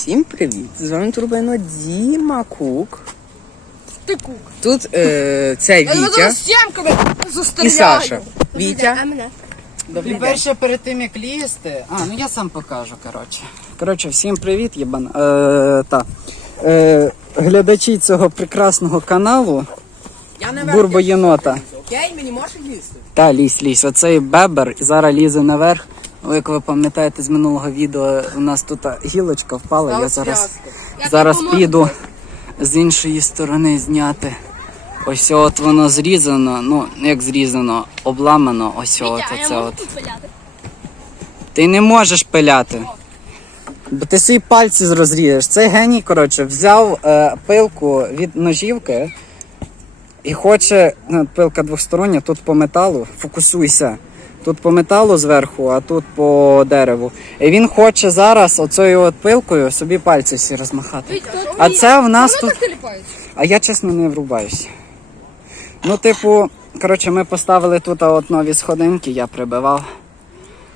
Всім привіт! З вами Турбино Діма Кук. Ти кук. Тут е, це Вітя і Саша. Вітя. А І перше перед тим як лізти. А, ну я сам покажу, коротше. Коротше, всім привіт, єбан. Е, та. Е, глядачі цього прекрасного каналу Я не Бурбоєнота. Окей, мені можеш їсти? Та лізь, лізь. Оцей бебер зараз лізе наверх. Ну, Як ви пам'ятаєте з минулого відео, у нас тут гілочка впала. Я зараз, зараз піду з іншої сторони зняти. Ось от воно зрізано. Ну, як зрізано, обламано. Ось от оце от. Ти не можеш пиляти. Бо ти свої пальці розріжеш. Цей геній, коротше, взяв е, пилку від ножівки і хоче. ну, Пилка двостороння, тут по металу, фокусуйся. Тут по металу зверху, а тут по дереву. І він хоче зараз оцею от пилкою собі пальці всі розмахати. А це в нас тут. А я чесно не врубаюся. Ну, типу, коротше, ми поставили тут от нові сходинки, я прибивав.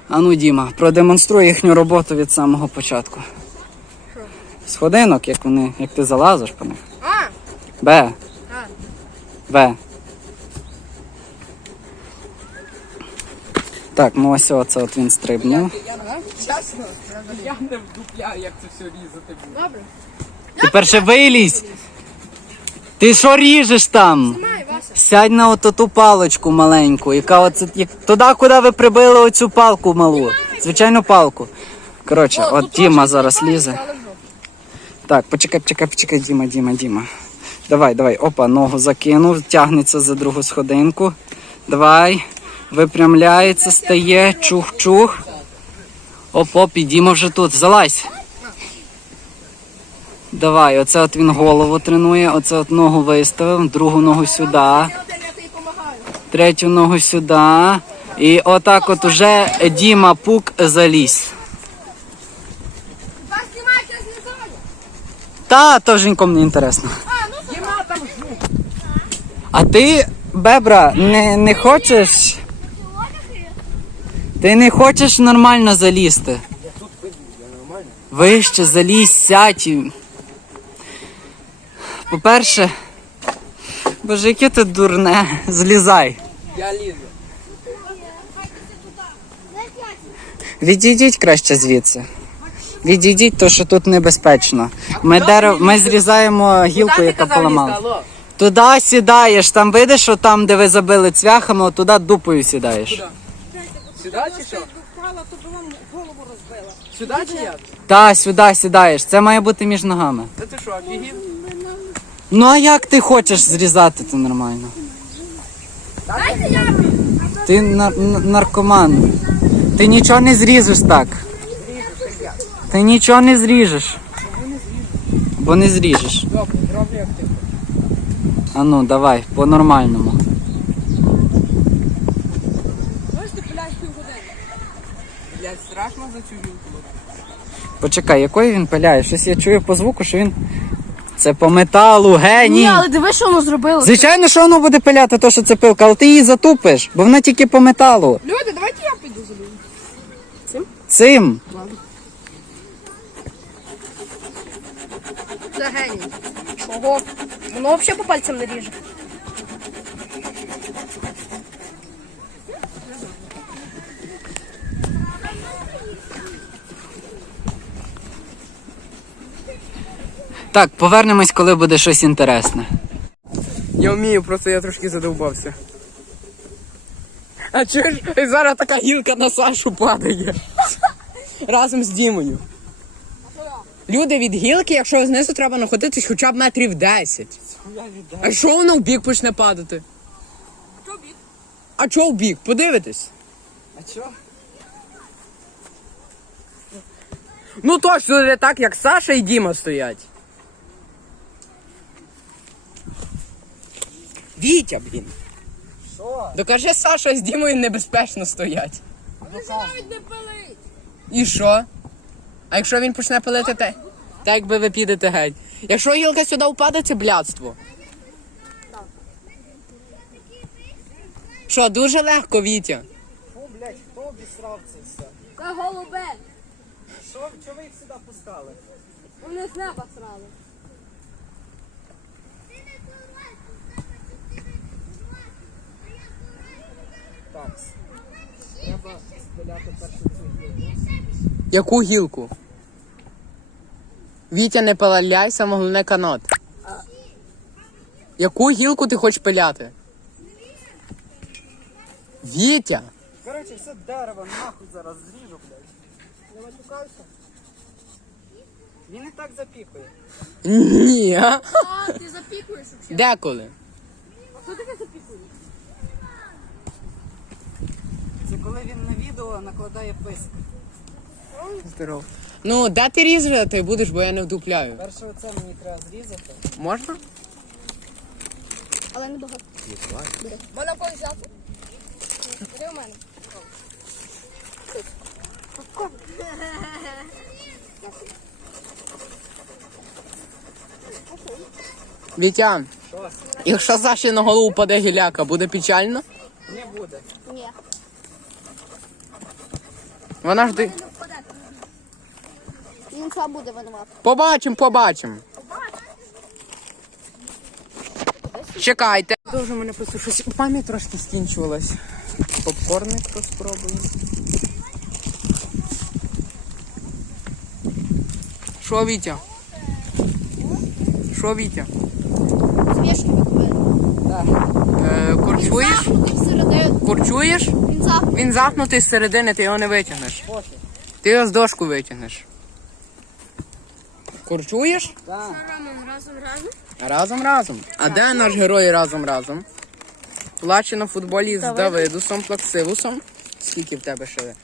А ну, Діма, продемонструй їхню роботу від самого початку. Сходинок, як вони, як ти залазиш по них. А, Б. В. Так, ну ось оце от він стрибнув. Чесно, я не вдупляю, як це все різати буде. добре. Тепер ще вилізь. Ти що ріжеш там? Сядь на оту ту паличку маленьку, яка оце як туди, куди ви прибили оцю палку малу. Звичайну палку. Коротше, от Діма зараз лізе. Так, почекай, почекай, почекай, Діма, Діма, Діма. Давай, давай, опа, ногу закинув, тягнеться за другу сходинку. Давай. Випрямляється, стає, чух-чух. Оп-оп, і Діма вже тут. Залазь. Давай, оце от він голову тренує, оце от ногу виставив, другу ногу сюди, третю ногу сюди. І отак от уже Діма Пук заліз. Та, то ж нікому не інтересно. А ти, Бебра, не, не хочеш. Ти не хочеш нормально залізти? Вище залізь, сядь. По-перше, боже, яке ти дурне, злізай. Я лізу. Відійдіть краще звідси. Відійдіть, то що тут небезпечно. Ми, дерев... Ми зрізаємо гілку, яка поламала. Туди сідаєш, там видиш, що там, де ви забили цвяхами, туди дупою сідаєш. Сюди чи що? Сюди чи як? Та, сюди сідаєш. Це має бути між ногами. Та ти що, офігів? Ну а як ти хочеш зрізати це нормально? Ти нар- наркоман. Ти нічого не зріжеш так. Ти нічого не зріжеш. Бо не зріжеш. Добре, як ти. А ну, давай, по-нормальному. Блядь, страшно за цю гілку. Почекай, якої він пиляє? Щось я чую по звуку, що він. Це по металу, геній. Ні, але диви, що воно зробило. Звичайно, що воно буде пиляти, то що це пилка, але ти її затупиш, бо вона тільки по металу. Люди, давайте я піду за ним. Цим. Це геній. Ого. Воно взагалі по пальцям не ріже. Так, повернемось, коли буде щось інтересне. Я вмію, просто я трошки задовбався. А чуєш, зараз така гілка на Сашу падає. Разом з Дімою. Люди від гілки, якщо знизу треба находитись хоча б метрів 10. А що воно в бік почне падати? Що бік? А чого в бік? Подивитись. А що? Ну точно не так, як Саша і Діма стоять. Вітя, блін. Що? Докажи Саша з Дімою небезпечно стоять. Вони навіть не пилить. І що? А якщо він почне пилити те? Так якби ви підете геть. Якщо гілка сюди впаде, це блядство. Що, дуже легко, Вітя? Фу, блядь, хто обісрав це все? Це голубе. Що, чого ви їх сюди пускали? Вони з неба срали. Так. Треба спиляти першу цю гілку. Яку гілку? Вітя, не паляй, саме головне канат. Яку гілку ти хочеш пиляти? Вітя! Коротше, все дерево нахуй зараз зріжу, блядь. Не матюкався? Він і так запікує. Ні. а? А, ти запікуєш взагалі. Деколи. А що таке запікуєш? Це коли він на відео накладає писк. Здоров. Ну, де ти різати будеш, бо я не вдупляю. Перше оце мені треба зрізати. Можна? Але не багато. Можна когось взяти? Бери у мене. Вітя, Що? якщо Саші на голову паде гіляка, буде печально? Не буде. Ні. Вона ж ди- Він сам буде винувати. Побачимо, побачимо. Чекайте. Дуже мене просто щось пам'ять трошки скінчувалась. Попкорник розпробую. Що, Вітя? Що, Вітя? Купили. Е, курчуєш? Замкнутий. Курчуєш? Він замкнутий з середини, ти його не витягнеш. Ти його з дошку витягнеш. Курчуєш? Так. Разом разом. А де наш герой разом разом? Плаче на футболі з Давидусом, Плаксивусом. Скільки в тебе ще?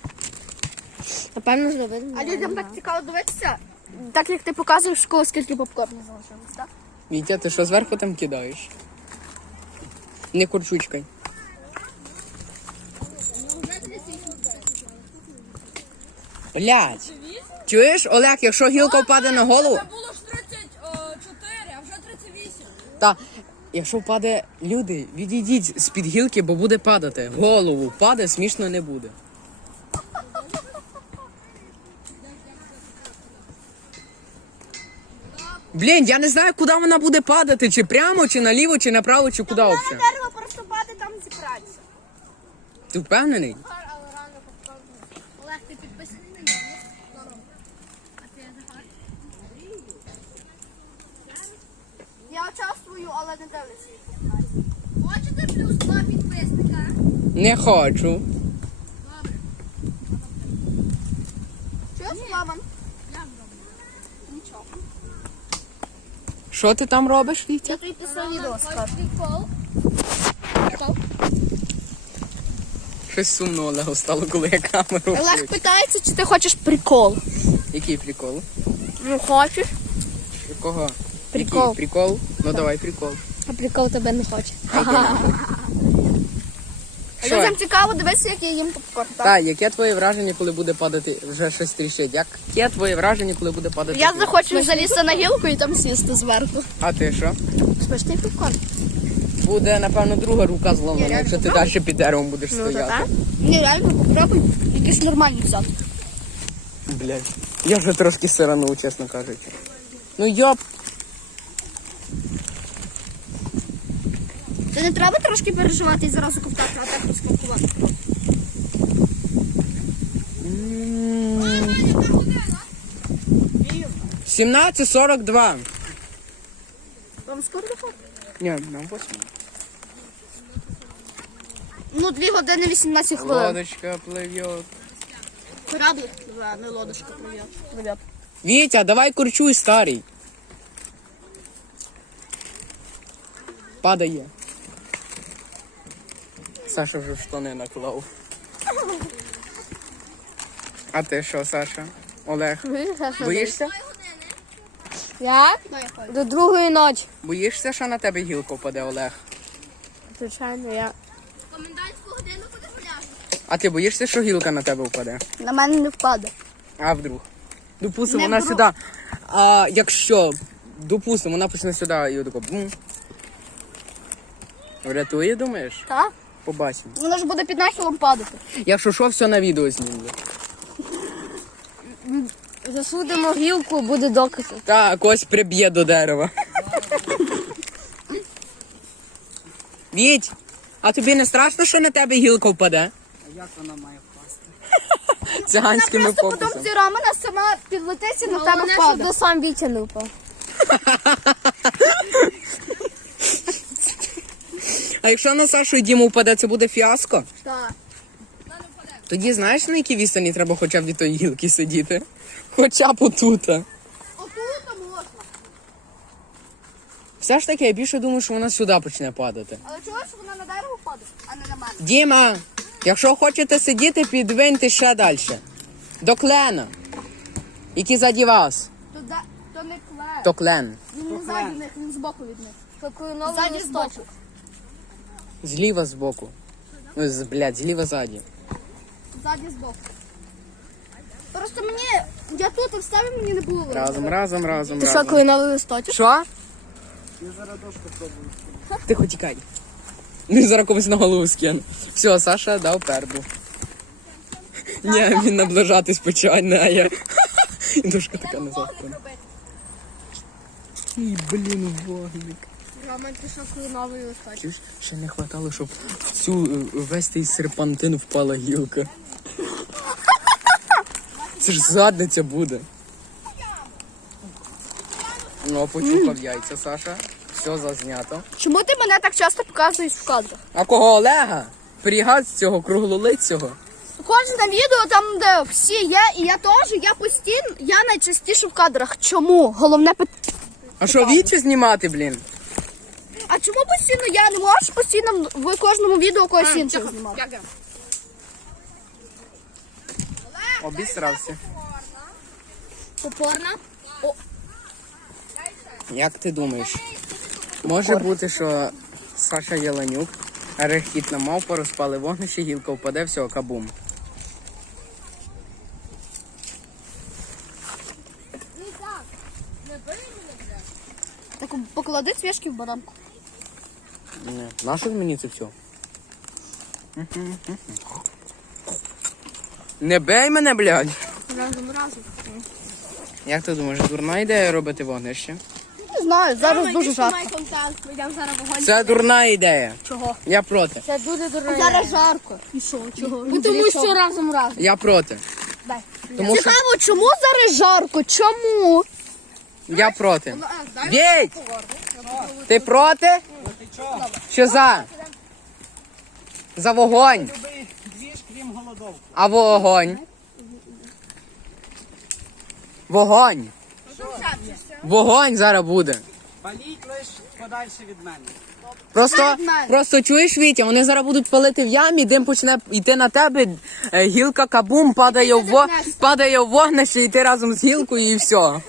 Напевно, зробили. А людям так цікаво дивитися. Так як ти показуєш в школу, скільки попкорну залишилось, так? Вітя, ти що зверху там кидаєш? Не курчучкай. Блять. Чуєш, Олег, якщо гілка впаде на голову. Це було ж 34, а вже 38. Та якщо впаде люди, відійдіть з-під гілки, бо буде падати. Голову впаде, смішно не буде. Блін, я не знаю, куди вона буде падати, чи прямо, чи наліво, чи направо, чи куди взагалі. Дерево просто падає там зібратися. Ти впевнений? Але рано попробуй. Олег, ти підписаний на нього? А ти Захар? Я участвую, але не дивлюся. Хочете плюс два підписника? Не хочу. Чуєш, Роман? Нічого. Що ти там робиш, Вітя? Я тобі після відео скажу. Прикол. Щось сумно Олегу стало, коли я камеру. Олег включу. питається, чи ти хочеш прикол. Який прикол? Ну, хочеш. Якого? Прикол. Який? Прикол? Ну давай прикол. А прикол тебе не хоче. Що? Людям цікаво дивитися, як я їм попкорн. Так? Так, яке твоє враження, коли буде падати вже щось тріщить? Яке твоє враження, коли буде падати? Я захочу залізти на гілку і там сісти зверху. А ти що? Смачний попкорн. Буде, напевно, друга рука зломана, Ні, якщо ти далі під деревом будеш Ну, стояти. так. Ні, реально попробуй. Якийсь нормальний взяти. Блядь. Я вже трошки сиранув, чесно кажучи. Ну йоп. Це не треба трошки переживати і зразу ковтати, а так розкалкувати. Пізно. 17.42. Вам скоро доходить? Ні, нам 8. Ну, 2 години 18 хвилин. Лодочка пливе. Корабль, а не лодочка пливе. Вітя, давай курчуй, старий. Падає. Саша вже штани наклав. А ти що, Саша? Олег? Боїшся? Я? До другої ночі. Боїшся, що на тебе гілка впаде, Олег? Звичайно, я. Комендантську годину буде гуляти. А ти боїшся, що гілка на тебе впаде? На мене не впаде. А вдруг? Допустимо, Не вона сюди. А якщо, допустимо, вона почне сюди і отако. бум. Врятує, думаєш? Так? Побачимо. Воно ж буде під нахилом падати. Якщо що, все на відео знімлю. Засудимо гілку, буде доказ. Так, ось приб'є до дерева. Віть, а тобі не страшно, що на тебе гілка впаде? А як вона має впасти? Циганськими Потім фокусами. зіра сама підлетиться на тебе впаде. щоб сам Вітя не впав. А якщо на Сашу і Діму впаде, це буде фіаско? Так. Тоді знаєш, на якій відстані треба хоча б від тої гілки сидіти? Хоча б отута. Отут можна. Все ж таки, я більше думаю, що вона сюди почне падати. Але чого ж вона на дерево впаде, а не на мене? Діма, якщо хочете сидіти, підвиньте ще далі. До клена. Який заді вас? То, да, то не клей. То клен. Він не ззаді них, він збоку від них. Ззаді збоку. Зліва збоку. Ну, з- блядь, зліва ззаді. Ззаді збоку. Просто мені, я тут і вставив, мені не було. Разом, разом, разом, Ти що, разом. клиновий листочок? Що? Я зараз дошку пробую. Тихо, тікай. Ну, зараз комусь на голову скину. Все, Саша дав перду. Ні, він наближатись почне, а я. І дошка така назад. Ій, блін, вогник. Чуєш, ще не хватало, щоб в е, весь цей серпантин впала гілка. Це ж задниця буде. Ну, почухав яйця, Саша. Все зазнято. Чому ти мене так часто показуєш в кадрах? А кого Олега? Пригад з цього круглолицього. Кожне відео там, де всі є, і я теж, я постійно, я найчастіше в кадрах. Чому? Головне питання. А що вічі знімати, блін? А чому постійно я не можу постійно в кожному відео когось іншого знімати? Обісрався. Попорна? Як ти думаєш? Може бути, що Саша Єленюк, рехіт на мавпа, розпали вогнище, гілка впаде, все, кабум. Так поклади цвішки в баранку. Не. Нащо мені це все? Не бей мене, блядь. Разом разом. Як ти думаєш, дурна ідея робити вогнище? Не знаю, зараз дуже жарко. Це дурна ідея. Чого? Я проти. Це дуже дорого. Зараз жарко. І що? Чого? Ну, тому що разом разом. Я проти. Дай. Тому що Цікаво, чому зараз жарко? Чому? я проти. Віть! Ти проти? Що за? За вогонь. А вогонь? Вогонь. Вогонь зараз буде. Паліть лиш подальше від мене. Просто, просто чуєш, Вітя, вони зараз будуть палити в ямі, дим почне йти на тебе, е, гілка кабум падає в, во... падає в вогнище, і ти разом з гілкою і все.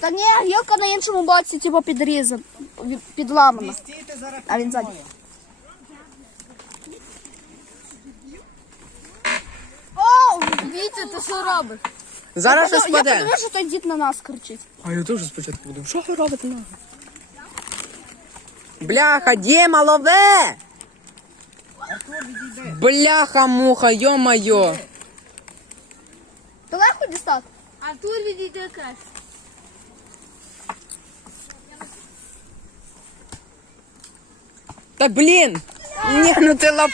Та ні, гілка на іншому боці, типу, підрізана, підламана. А він ззаді. О, Вітя, ти що робиш? Зараз щось Я паде. подумав, що той дід на нас кричить. А я теж спочатку буду. Що ви робите нахуй? Бляха, Діма, лови! Бляха, муха, йо-майо. Та легко дістати. А тут відійде кеш. Та блін! Ні, ну ти лап...